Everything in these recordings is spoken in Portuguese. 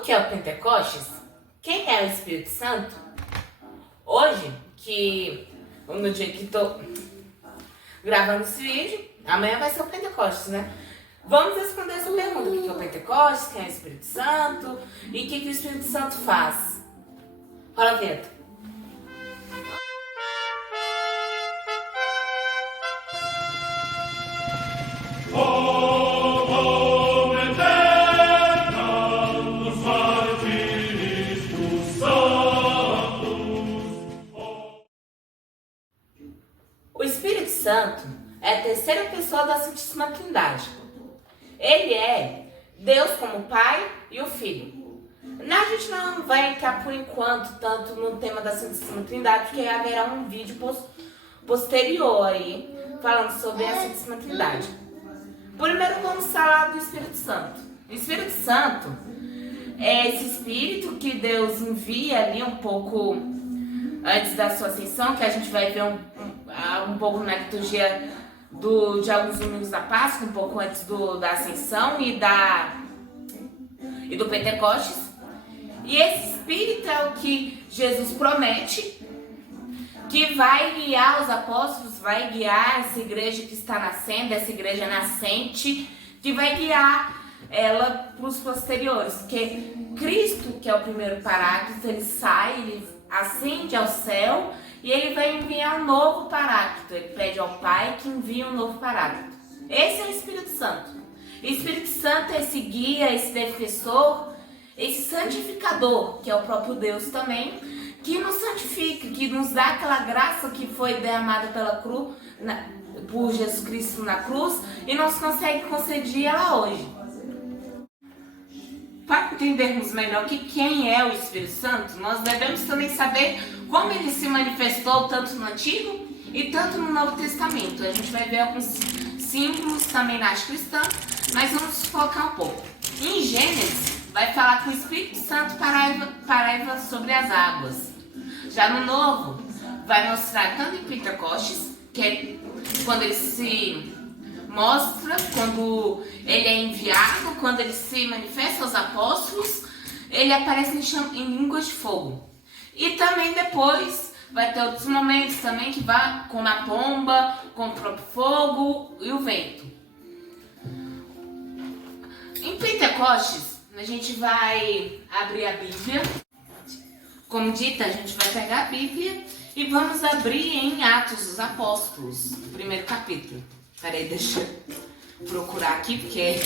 O que é o Pentecostes? Quem é o Espírito Santo? Hoje, no dia que estou gravando esse vídeo, amanhã vai ser o Pentecostes, né? Vamos responder essa pergunta: o que é o Pentecostes? Quem é o Espírito Santo? E o que o Espírito Santo faz? Fala, Vieta. O Espírito Santo é a terceira pessoa da Santíssima Trindade. Ele é Deus como Pai e o Filho. A gente não vai entrar por enquanto tanto no tema da Santíssima Trindade, porque haverá um vídeo posterior aí falando sobre a Santíssima Trindade. Primeiro vamos falar do Espírito Santo. O Espírito Santo é esse Espírito que Deus envia ali um pouco antes da sua ascensão, que a gente vai ver um pouco na liturgia de alguns domingos da Páscoa, um pouco antes da ascensão e do Pentecostes. E esse Espírito é o que Jesus promete que vai guiar os apóstolos, vai guiar essa igreja que está nascendo, essa igreja nascente, que vai guiar ela para os posteriores. Porque Cristo, que é o primeiro Paráclito, ele sai, ele ascende ao céu e ele vai enviar um novo Paráclito. Ele pede ao Pai que envie um novo Paráclito. Esse é o Espírito Santo. O Espírito Santo é esse guia, esse defensor, esse santificador, que é o próprio Deus também, que nos santifica, que nos dá aquela graça que foi derramada por Jesus Cristo na cruz e nos consegue conceder ela hoje. Para entendermos melhor quem é o Espírito Santo, nós devemos também saber como ele se manifestou tanto no Antigo e tanto no Novo Testamento. A gente vai ver alguns símbolos também na arte cristã, mas vamos focar um pouco. Em Gênesis, vai falar que o Espírito Santo pairava sobre as águas. Já no Novo, vai mostrar tanto em Pentecostes, que é quando ele se mostra, quando ele é enviado, quando ele se manifesta aos apóstolos, ele aparece em línguas de fogo. E também depois vai ter outros momentos também que vai com a pomba, com o próprio fogo e o vento. Em Pentecostes, a gente vai abrir a Bíblia. Como dito, a gente vai pegar a Bíblia e vamos abrir em Atos dos Apóstolos, primeiro capítulo. Peraí, deixa eu procurar aqui, porque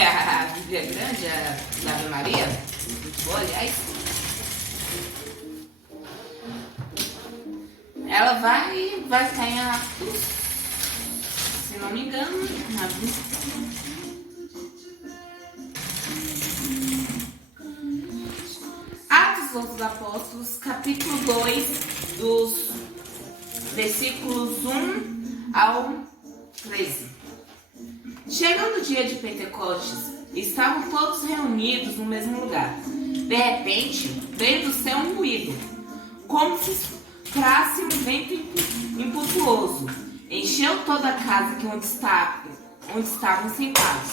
a Bíblia é grande, a da Ave Maria, muito boa, aliás. Ela vai estar em Atos, se não me engano, Atos dos Apóstolos, capítulo 2, dos versículos 1 ao 13. Chegando o dia de Pentecostes, estavam todos reunidos no mesmo lugar. De repente, veio do céu um ruído, como se soprasse um vento impetuoso. Encheu toda a casa onde estavam sentados.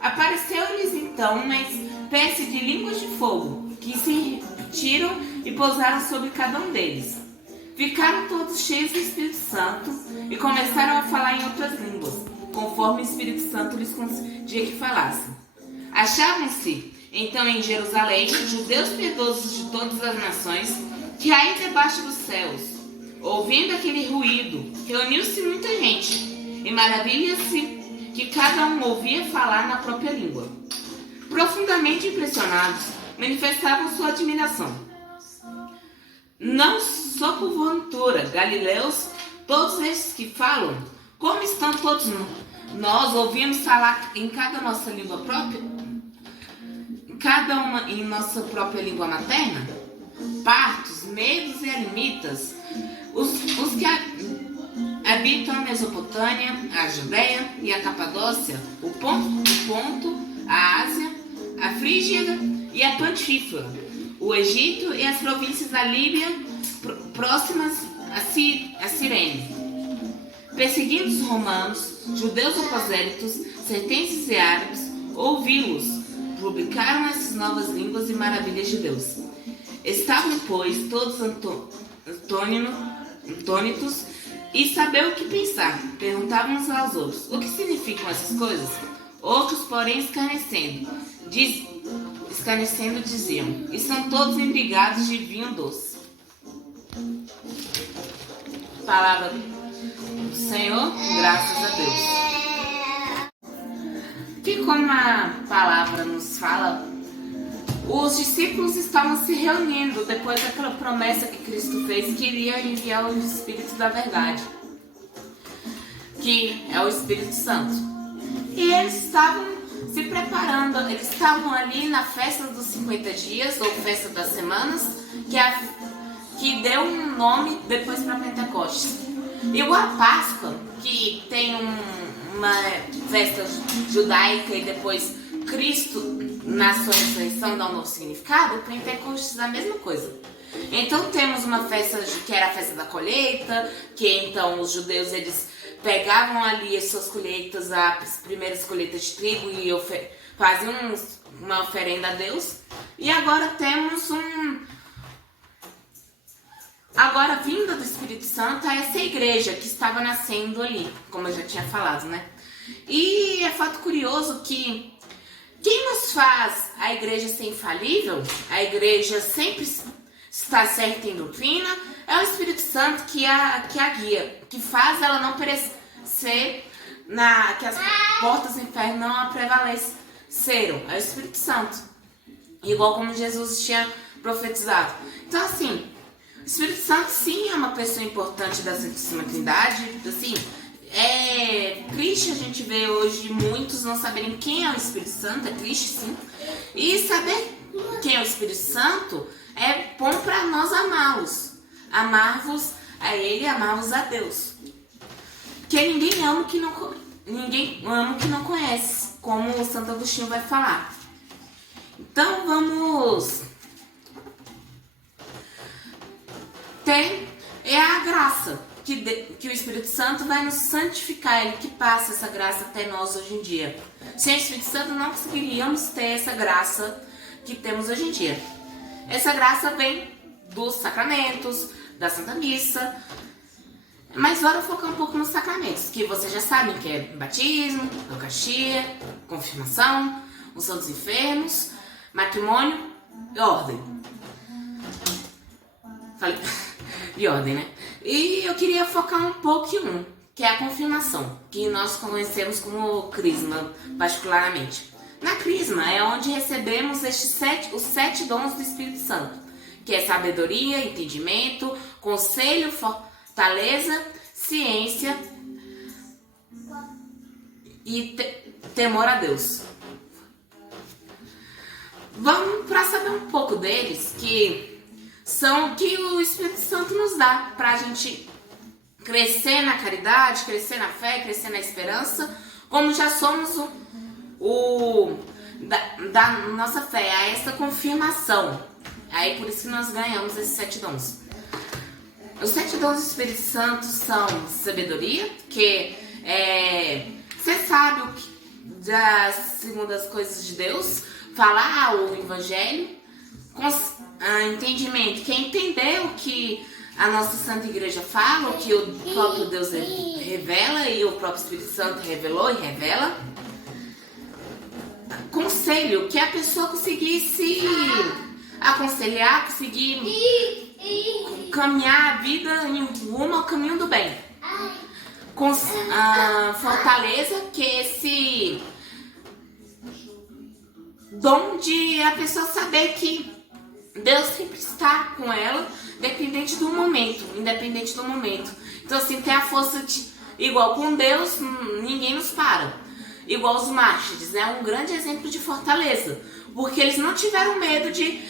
Apareceu-lhes então uma espécie de línguas de fogo, que se tiram e pousaram sobre cada um deles. Ficaram todos cheios do Espírito Santo e começaram a falar em outras línguas, conforme o Espírito Santo lhes concedia que falassem. Achavam-se então em Jerusalém judeus piedosos de todas as nações que aí debaixo dos céus. Ouvindo aquele ruído, reuniu-se muita gente e maravilha-se que cada um ouvia falar na própria língua. Profundamente impressionados, manifestavam sua admiração. Não só por ventura, galileus, todos esses que falam, como estão todos nós ouvimos falar em cada nossa língua própria, cada uma em nossa própria língua materna? Partos, medos e elamitas, os que habitam a Mesopotâmia, a Judéia e a Capadócia, o Ponto, a Ásia, a Frígia e a Pantífera, o Egito e as províncias da Líbia próximas a Cirene. Perseguindo os romanos, judeus ou prosélitos, sertenses e árabes, ouvi-los, publicaram essas novas línguas e maravilhas de Deus. Estavam, pois, todos atônitos e saber o que pensar. Perguntavam uns aos outros: o que significam essas coisas? Outros, porém, escarnecendo diziam: estão todos embriagados de vinho doce. Palavra do Senhor, graças a Deus. Que como a palavra nos fala, os discípulos estavam se reunindo depois daquela promessa que Cristo fez, que iria enviar o Espírito da Verdade, que é o Espírito Santo. E eles estavam se preparando, eles estavam ali na festa dos 50 dias, ou festa das semanas, que deu um nome depois para Pentecostes. Igual a Páscoa, que tem uma festa judaica e depois Cristo, na sua ressurreição, dá um novo significado, o Pentecostes é a mesma coisa. Então temos uma festa que era a festa da colheita, que então os judeus eles pegavam ali as suas colheitas, as primeiras colheitas de trigo e faziam uma oferenda a Deus. E agora temos agora vinda do Espírito Santo a essa igreja que estava nascendo ali, como eu já tinha falado, né? E é fato curioso que quem nos faz a igreja ser infalível, a igreja sempre está certa em doutrina, é o Espírito Santo que a guia, que faz ela não perecer, que as portas do inferno não a prevaleceram. É o Espírito Santo. Igual como Jesus tinha profetizado. Então assim, o Espírito Santo sim é uma pessoa importante da Santíssima Trindade. Assim, é triste a gente ver hoje muitos não saberem quem é o Espírito Santo, é triste sim. E saber quem é o Espírito Santo é bom para nós amá-los. Amar-vos a Ele, amar-vos a Deus. Porque ninguém ama o que não conhece, como o Santo Agostinho vai falar. Então vamos ter a graça que o Espírito Santo vai nos santificar, Ele que passa essa graça até nós hoje em dia. Sem o Espírito Santo não conseguiríamos ter essa graça que temos hoje em dia. Essa graça vem dos sacramentos, da Santa Missa, mas agora eu vou focar um pouco nos sacramentos, que vocês já sabem que é batismo, Eucaristia, confirmação, unção dos enfermos, matrimônio e ordem. Falei, e ordem, né? E eu queria focar um pouco em um, que é a confirmação, que nós conhecemos como crisma, particularmente. Na crisma é onde recebemos os 7 dons do Espírito Santo, que é sabedoria, entendimento, conselho, fortaleza, ciência e temor a Deus. Vamos para saber um pouco deles, que são o que o Espírito Santo nos dá para a gente crescer na caridade, crescer na fé, crescer na esperança, como já somos da nossa fé, a essa confirmação. Aí por isso que nós ganhamos esses 7 dons. Os 7 dons do Espírito Santo são sabedoria, que você sabe segundo as coisas de Deus, falar o Evangelho. Entendimento, que é entender o que a nossa Santa Igreja fala, o que o próprio Deus revela e o próprio Espírito Santo revelou e revela. Conselho, que é a pessoa conseguir se aconselhar, conseguir caminhar a vida em rumo ao caminho do bem. Fortaleza, que é esse dom de a pessoa saber que Deus sempre está com ela, independente do momento. Então assim, ter a força igual com Deus, ninguém nos para. Igual os mártires, né? Um grande exemplo de fortaleza. Porque eles não tiveram medo de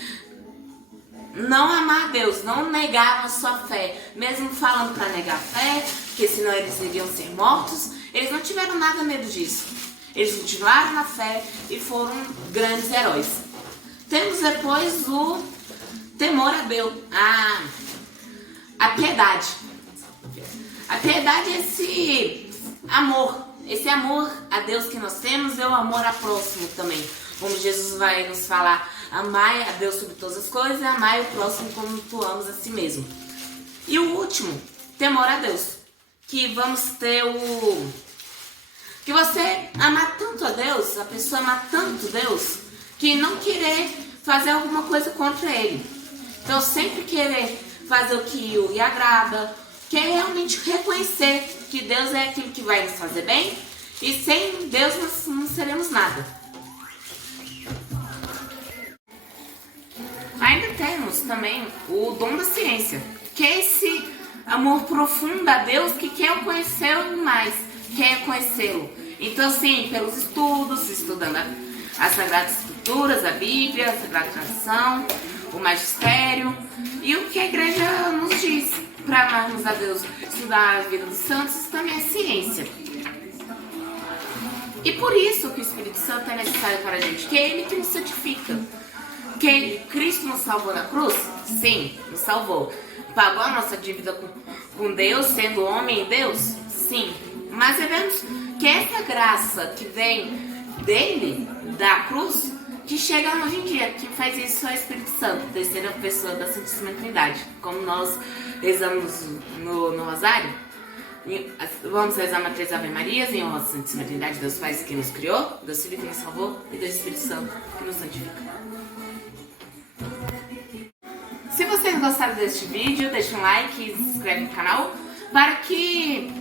não amar a Deus, não negaram a sua fé. Mesmo falando para negar a fé, porque senão eles iriam ser mortos, eles não tiveram nada medo disso. Eles continuaram na fé e foram grandes heróis. Temos depois o temor a Deus, a piedade. A piedade é esse amor a Deus que nós temos, é o amor ao próximo também. como Jesus vai nos falar, amai a Deus sobre todas as coisas e amai o próximo como tu amas a si mesmo. E o último, temor a Deus, que vamos ter que você amar tanto a Deus, a pessoa amar tanto Deus, que não querer fazer alguma coisa contra Ele. Então sempre querer fazer o que lhe agrada, que é realmente reconhecer que Deus é aquilo que vai nos fazer bem e sem Deus nós não seremos nada. Ainda temos também o dom da ciência, que é esse amor profundo a Deus que quer o conhecê-lo mais, quer conhecê-lo. Então, sim, pelos estudos, estudando as Sagradas Escrituras, a Bíblia, a Sagrada Tradição, o Magistério e o que a Igreja nos diz para amarmos a Deus, estudar a vida dos santos, isso também é ciência. E por isso que o Espírito Santo é necessário para a gente, que é Ele que nos santifica. Que Cristo nos salvou na cruz? Sim, nos salvou. Pagou a nossa dívida com Deus, sendo homem e Deus? Sim. Mas sabemos que essa graça que vem dele, da cruz, que chega hoje em dia, que faz isso é o Espírito Santo, terceira pessoa da Santíssima Trindade. Como nós rezamos no Rosário, vamos rezar uma 3 Ave Marias em honra à Santíssima Trindade, Deus Pai que nos criou, Deus Filho que nos salvou e Deus Espírito Santo que nos santifica. Se vocês gostaram deste vídeo, deixa um like e se inscreve no canal para que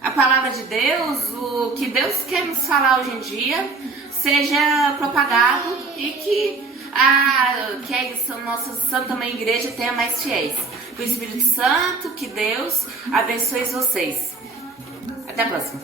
a palavra de Deus, o que Deus quer nos falar hoje em dia, seja propagado e que a nossa Santa Mãe Igreja tenha mais fiéis. Que o Espírito Santo, que Deus abençoe vocês. Até a próxima.